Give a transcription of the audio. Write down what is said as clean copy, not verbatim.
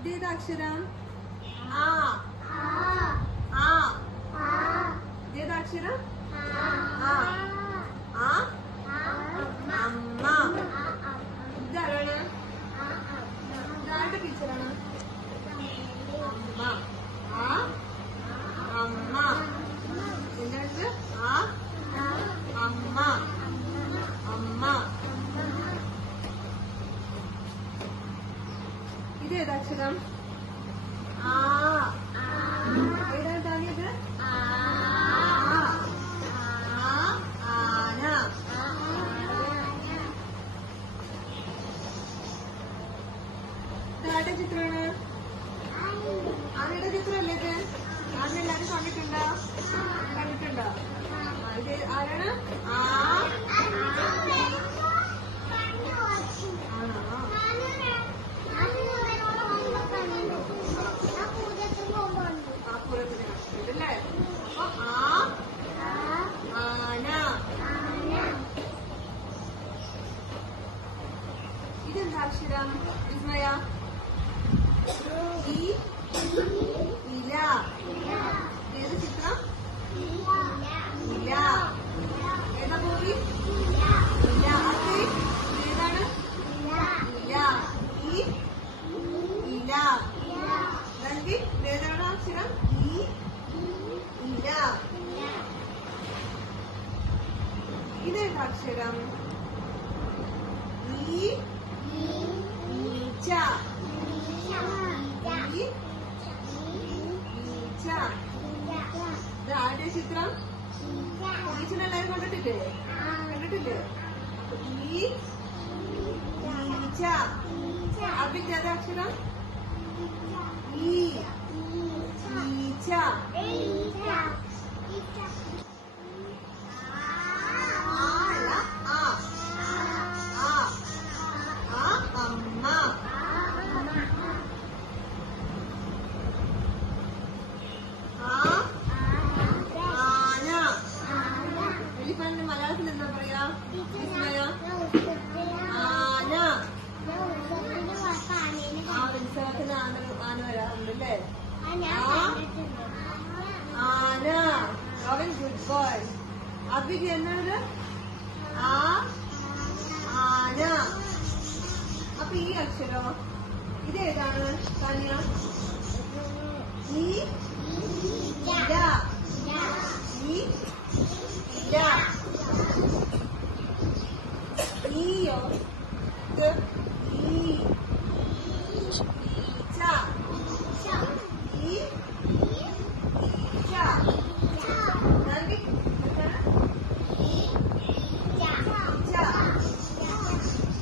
ഇതേതാ അക്ഷരം? ആ. ആ. ഇതേതാ അക്ഷരം? ആ. ആ. അമ്മ. ഇതാരാണ്? ഇതാരുടെ ടീച്ചറാണ്? അമ്മ. ആ. അമ്മ. എന്താണ്? ആ. അമ്മ. അമ്മ. ഇതേതാ അക്ഷരം? ആ. ഏതാണ് താങ്ങിയത്? ആന. ഇതാരുടെ ചിത്രമാണ്? ആനയുടെ ചിത്രമല്ലേ ഇത്? ആന എല്ലാരും കണ്ടിട്ടുണ്ടോ? കണ്ടിട്ടുണ്ടോ? ഇത് ആരാണ്? ല്ലേ? അപ്പൊ ആന. ഇതെന്താ അക്ഷരം വിസ്മയ? ഇല. ഏത് ചിത്രം? ഇല. ഏതാ മൂവി? ഇല. അത് ഏതാണ്? ഇല. ഇല. നൽകി ഏതാണ് അക്ഷരം? ഇല. ഇതേതാ അക്ഷരം? ഈച്ച. ഇത് ആരുടെ ചിത്രം? ഈച്ചനെ എല്ലാവരും കണ്ടിട്ടില്ലേ? കണ്ടിട്ടില്ലേ? ഈച്ച. അഭിന്റെ ഏതാ അക്ഷരം? ഈച്ച. അമ്മ. ആന. എലിഫന്റിന് മലയാളത്തിൽ എന്താ പറയാ? ആന. ഉത്സവത്തിന് ആന വരാറുണ്ടല്ലേ? ആന. Robin good boy. അബിക്ക് എന്താണ്? ആന. അപ്പൊ ഈ അക്ഷരോ ഇതേതാണ് താനിയ? ഇല. ഈയോ ഇത്